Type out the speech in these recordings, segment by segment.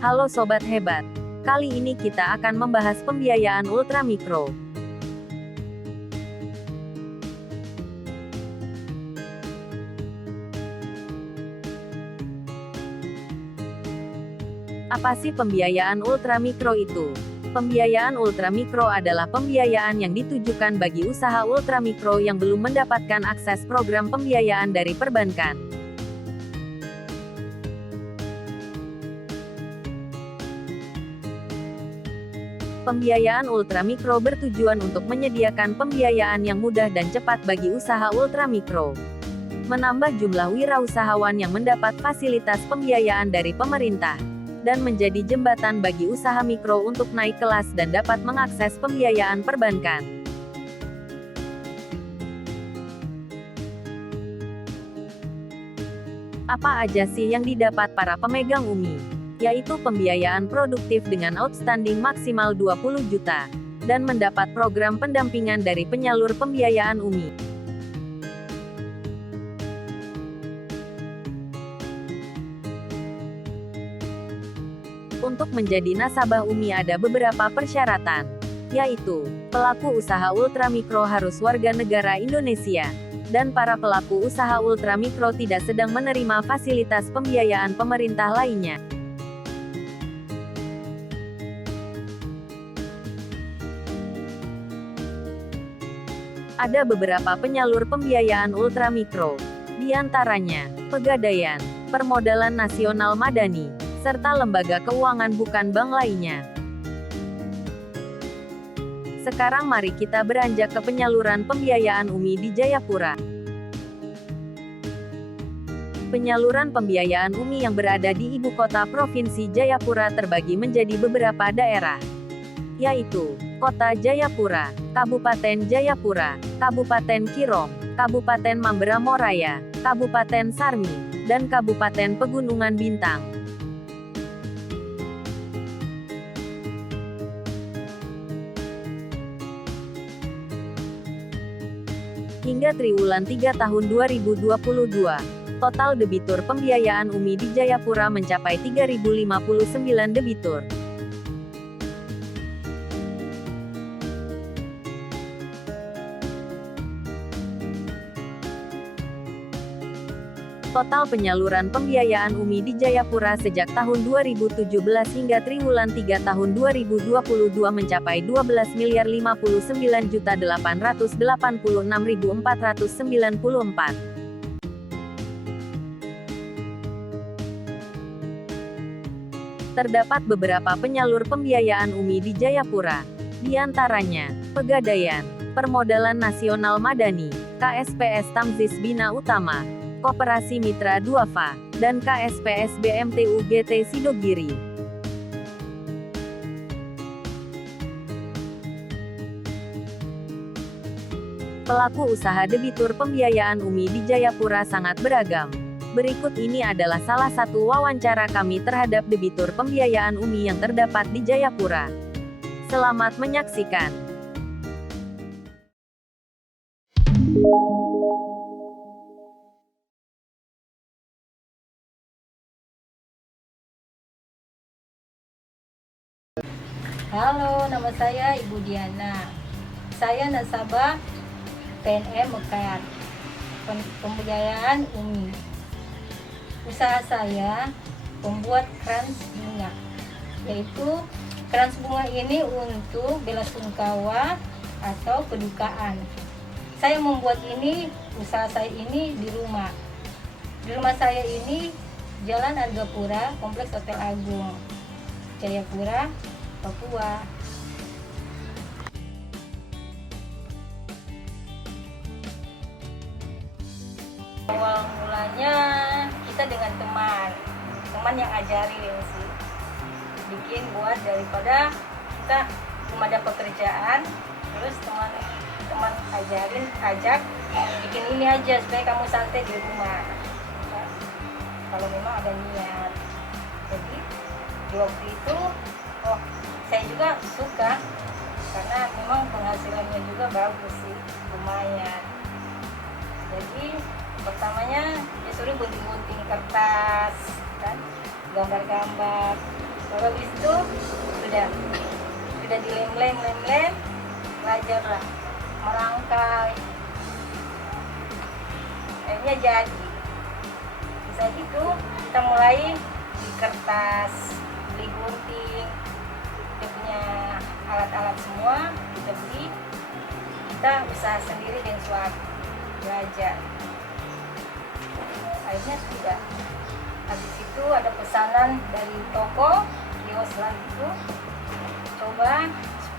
Halo Sobat Hebat. Kali ini kita akan membahas pembiayaan ultramikro. Apa sih pembiayaan ultramikro itu? Pembiayaan ultramikro adalah pembiayaan yang ditujukan bagi usaha ultramikro yang belum mendapatkan akses program pembiayaan dari perbankan. Pembiayaan ultramikro bertujuan untuk menyediakan pembiayaan yang mudah dan cepat bagi usaha ultramikro, menambah jumlah wirausahawan yang mendapat fasilitas pembiayaan dari pemerintah, dan menjadi jembatan bagi usaha mikro untuk naik kelas dan dapat mengakses pembiayaan perbankan. Apa aja sih yang didapat para pemegang UMI? Yaitu pembiayaan produktif dengan outstanding maksimal 20 juta, dan mendapat program pendampingan dari penyalur pembiayaan UMI. Untuk menjadi nasabah UMI ada beberapa persyaratan, yaitu, pelaku usaha ultramikro harus warga negara Indonesia, dan para pelaku usaha ultramikro tidak sedang menerima fasilitas pembiayaan pemerintah lainnya. Ada beberapa penyalur pembiayaan ultramikro, di antaranya, Pegadaian, Permodalan Nasional Madani, serta lembaga keuangan bukan bank lainnya. Sekarang mari kita beranjak ke penyaluran pembiayaan UMI di Jayapura. Penyaluran pembiayaan UMI yang berada di ibu kota Provinsi Jayapura terbagi menjadi beberapa daerah, yaitu Kota Jayapura, Kabupaten Jayapura, Kabupaten Kirom, Kabupaten Mamberamo Raya, Kabupaten Sarmi, dan Kabupaten Pegunungan Bintang. Hingga triwulan 3 tahun 2022, total debitur pembiayaan UMI di Jayapura mencapai 3.059 debitur. Total penyaluran pembiayaan UMI di Jayapura sejak tahun 2017 hingga triwulan 3 tahun 2022 mencapai 12.059.886.494. Terdapat beberapa penyalur pembiayaan UMI di Jayapura, di antaranya, Pegadaian, Permodalan Nasional Madani, KSPS Tamzis Bina Utama, Koperasi Mitra Duafa, dan KSPS BMTU GT Sidogiri. Pelaku usaha debitur pembiayaan UMI di Jayapura sangat beragam. Berikut ini adalah salah satu wawancara kami terhadap debitur pembiayaan UMI yang terdapat di Jayapura. Selamat menyaksikan. Halo, nama saya Ibu Diana. Saya nasabah PNM Mekar, pembiayaan UMI. Usaha saya membuat krans bunga, yaitu krans bunga ini untuk belasungkawa atau kedukaan. Saya membuat usaha saya ini di rumah. Di rumah saya ini Jalan Argapura, Kompleks Hotel Agung, Jayapura, Papua. Awal mulanya kita dengan teman yang ajarin sih, bikin buat daripada kita belum ada pekerjaan, terus teman ajak bikin ini aja supaya kamu santai di rumah. Kalau memang ada niat. Jadi di waktu itu, saya juga suka karena memang penghasilannya juga bagus sih, lumayan. Jadi pertamanya disuruh gunting-gunting kertas kan, gambar-gambar, Baru habis itu sudah dilem-lem, belajarlah merangkai. Akhirnya jadi. Di saat itu kita mulai di kertas, beli gunting, kita punya alat-alat semua kita beli, kita usaha sendiri dan suami belajar. Akhirnya sudah. Habis itu ada pesanan dari toko kios lah itu, coba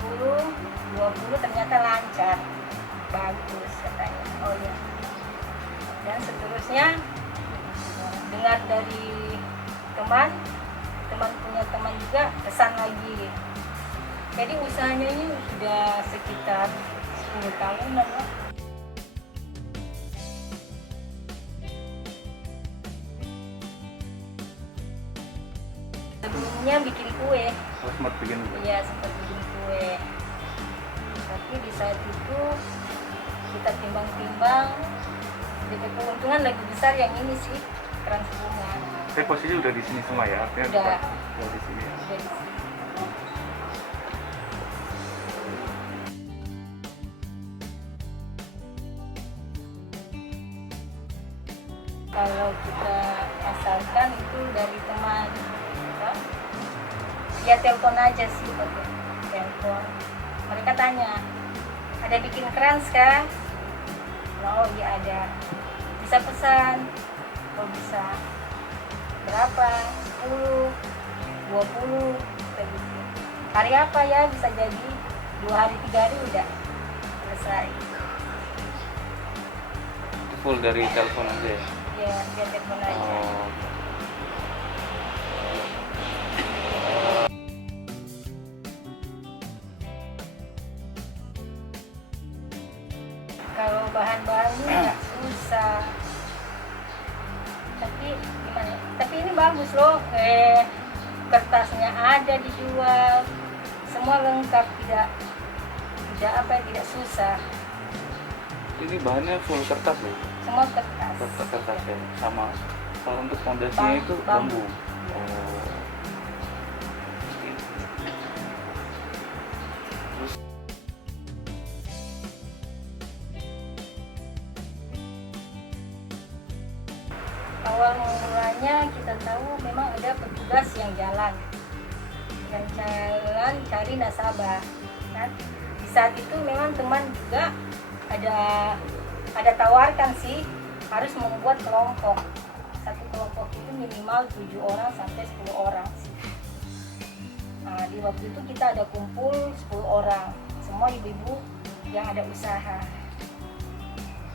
10, 20 ternyata lancar, bagus katanya. Oh ya. Dan seterusnya dengar dari teman punya teman juga pesan lagi. Jadi usahanya ini sudah sekitar 10 tahunan lah. Sebelumnya bikin kue. Sempat bikin. Iya, sempat bikin kue. Tapi di saat itu kita timbang-timbang, DP keuntungan lebih besar yang ini sih, keranjang bunga. Saya posisi udah di sini semua ya, artinya Udah di sini. Ya. di sini. Kalau kita asalkan itu dari teman, ya telepon aja sih, pakai telepon. Mereka tanya, ada bikin kerans kah? Oh iya ada. Bisa pesan? Oh bisa. Berapa? 10, 20, begitu. Hari apa ya? Bisa jadi 2 hari 3 hari udah selesai. Full dari telepon aja ya? Ya, dia telepon aja. Oh. Kalau bahan-bahannya nggak susah, tapi gimana? Tapi ini bagus loh, kertasnya ada dijual, semua lengkap, tidak susah. Ini bahannya full kertas loh? Semua kertas. Kertas ya, sama. Kalau untuk fondasinya itu bambu. Oh. Awal mulanya kita tahu memang ada petugas yang jalan cari nasabah kan. Di saat itu memang teman juga ada tawarkan sih harus membuat kelompok. Satu kelompok itu minimal 7 orang sampai 10 orang sih. Nah, di waktu itu kita ada kumpul 10 orang, semua ibu-ibu yang ada usaha.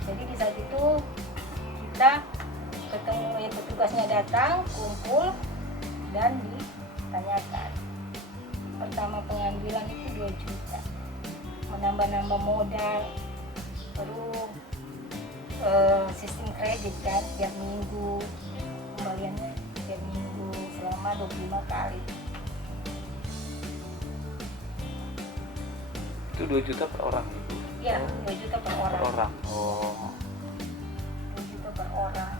Jadi di saat itu kita ketemu petugasnya datang, kumpul, dan ditanyakan. Pertama pengambilan itu 2 juta, menambah modal, baru sistem kredit kan, tiap minggu, kembaliannya tiap minggu selama 25 kali. Itu 2 juta per orang? Iya, 2 juta per orang. Per orang. Oh. 2 juta per orang.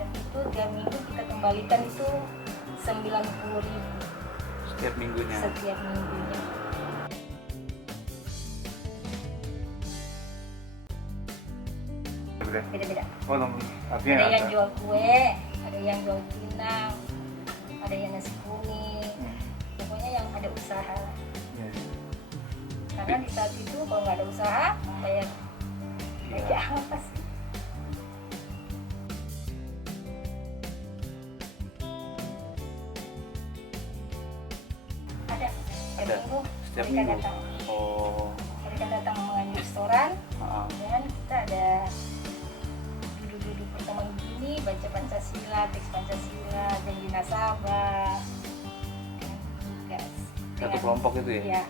Dan itu tiap minggu kita kembalikan itu 90.000 Setiap minggunya? Setiap minggunya. Beda-beda. Oh, artinya Ada yang jual kue, ada yang jual pinang, ada yang nasi kuning. Pokoknya yang ada usaha. Ya. Karena di saat itu kalau nggak ada usaha, bayar apa sih? Ada. Minggu setiap mereka minggu. datang. Oh. Mereka datang mengambil restoran, dan kita ada duduk-duduk pertemuan begini, baca Pancasila, teks Pancasila, janji nasabah, tugas. Satu kelompok itu ya? Iya,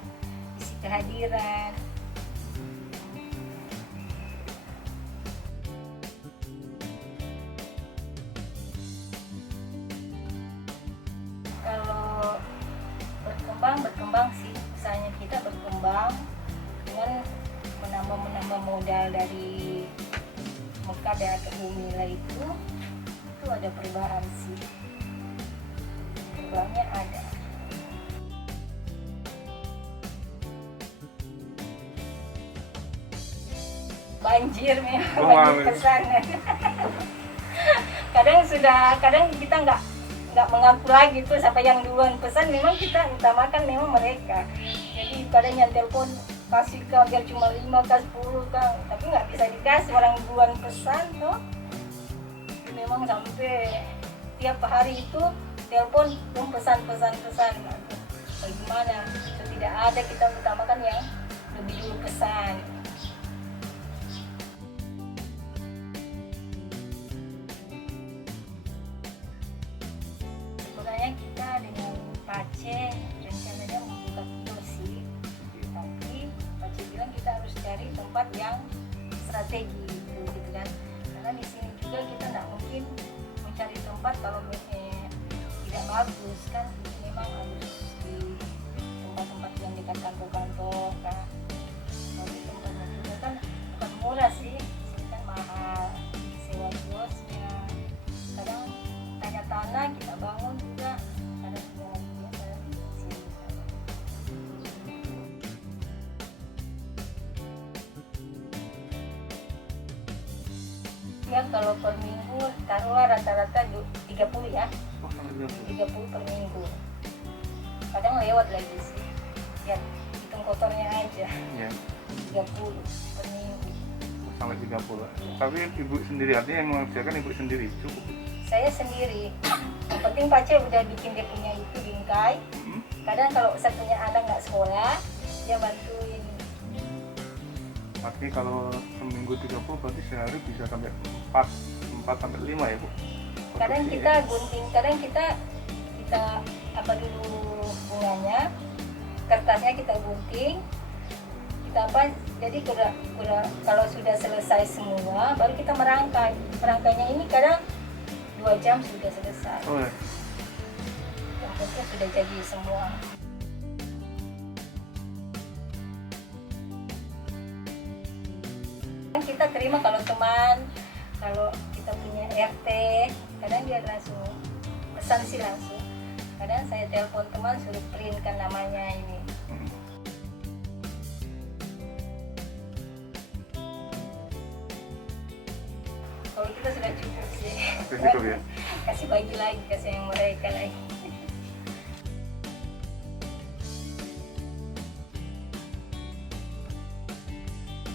isi kehadiran. Kalau berkembang sih, usahanya kita berkembang dengan menambah modal dari Mekah dan ke Bumila itu ada perubahan sih. uangnya ada. Banjir memang, Oh, banjir amin. pesan. kadang kita nggak mengaku lagi tuh siapa yang duluan pesan, memang kita utamakan memang mereka. Jadi kadang yang telepon kasih kau biar cuma 5 ke 10 kang, tapi nggak bisa dikasih orang duluan pesan tuh. Memang sampai tiap hari itu telepon pesan. Aduh, bagaimana? Itu tidak ada, kita utamakan yang lebih dulu pesan. Sebenarnya kita dengan Pace rencananya membuka kiosk, tapi Pace bilang kita harus cari tempat yang strategi gitu kan, karena di sini juga kita tidak mungkin mencari tempat kalau tidak bagus kan, memang harus di tempat-tempat yang dekat kantor-kantor kan. Tapi tempatnya juga kan bukan murah sih, sini kan mahal sewa kiosnya. Kadang tanya tanah kita bangun juga ada biaya sini. Ya kalau per minggu taruhlah rata-rata 30 ya, Oh, sampai 30 per minggu. Kadang lewat lagi sih, ya hitung kotornya aja, ya, 30 per minggu. sampai 30. Tapi ibu sendiri, artinya yang mengerjakan ibu sendiri cukup. Saya sendiri, yang penting Pace udah bikin dia punya itu bingkai. Kadang kalau saya punya anak nggak sekolah, dia bantuin. Artinya kalau seminggu 30 berarti sehari bisa sampai 4 sampai 5 ya bu? Kadang Produksi, kita ya? gunting, kadang kita apa dulu bunganya, kertasnya kita gunting, kita apa, jadi kalau sudah selesai semua baru kita merangkainya. Ini kadang 2 jam sudah selesai, Oh ya. yang penting sudah jadi semua. Kita terima kalau teman, kalau kita punya RT, kadang dia langsung pesan sih langsung. Kadang saya telepon teman suruh printkan namanya ini. Kalau kita sudah cukup sih. Sudah cukup ya? Kasih bagi lagi, kasih yang mereka lagi.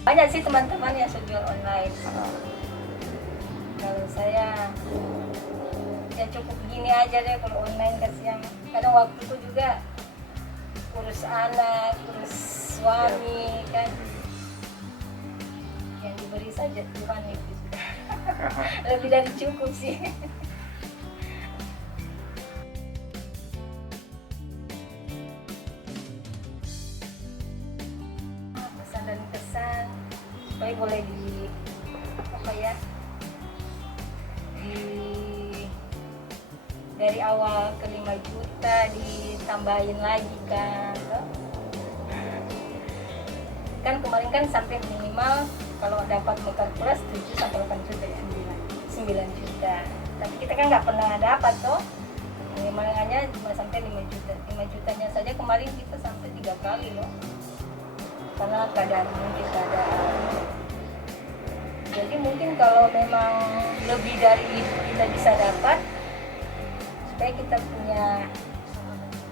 Banyak sih teman-teman yang sudah jual online. Kalau saya ya cukup gini aja deh kalau online, kasih yang kadang waktu itu juga urus anak, urus suami kan, yang diberi saja Tuhan itu sudah lebih dari cukup sih. Pesan dan kesan supaya boleh di apa ya, dari awal ke 5 juta ditambahin lagi kan kemarin kan sampai minimal kalau dapat motor plus 7 sampai 8 juta ya, 9 juta, tapi kita kan nggak pernah dapat toh, minimalnya cuma sampai 5 juta. 5 jutanya saja kemarin kita sampai 3 kali loh, karena keadaan mungkin jadi mungkin kalau memang lebih dari itu kita bisa dapat, supaya kita punya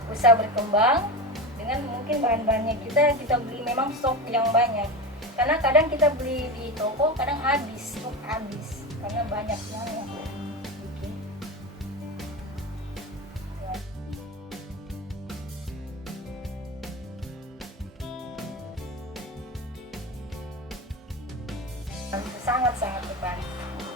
usaha berkembang dengan mungkin bahan-bahannya kita beli memang stok yang banyak, karena kadang kita beli di toko kadang stok habis karena banyak yang bikin. Sangat-sangat terbantu.